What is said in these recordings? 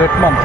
పెట్టమని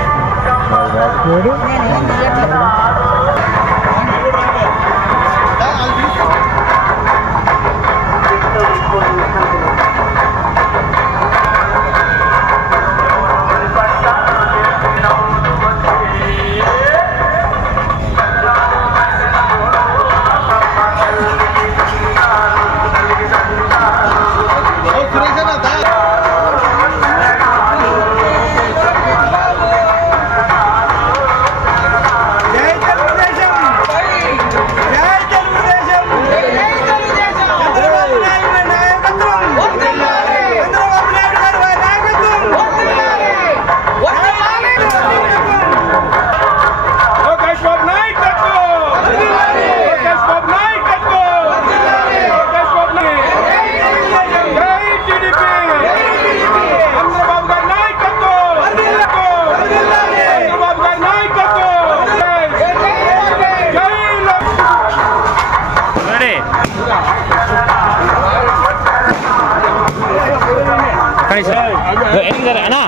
ఎన్ని సరే అన్నా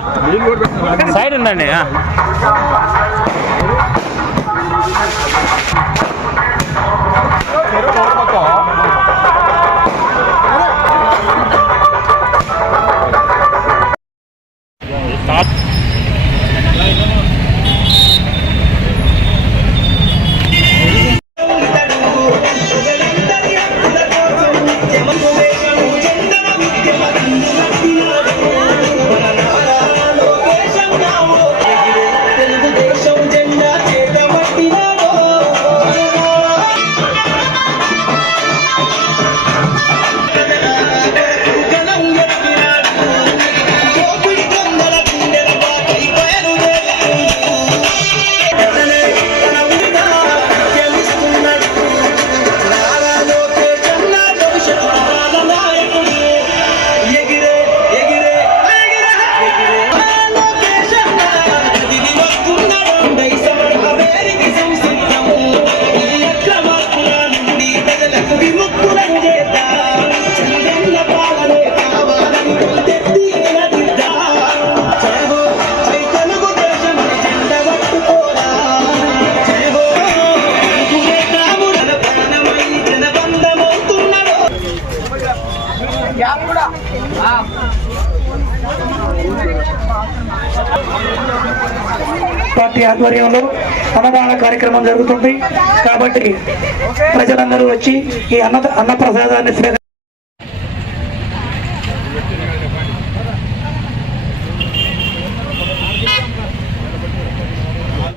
సైడ్ ఉండండి గ్యాప్ కూడా. పార్టీ ఆధ్వర్యంలో అన్నదాన కార్యక్రమం జరుగుతుంది. కాబట్టి ప్రజలందరూ వచ్చి ఈ అన్న అన్నప్రసాదాన్ని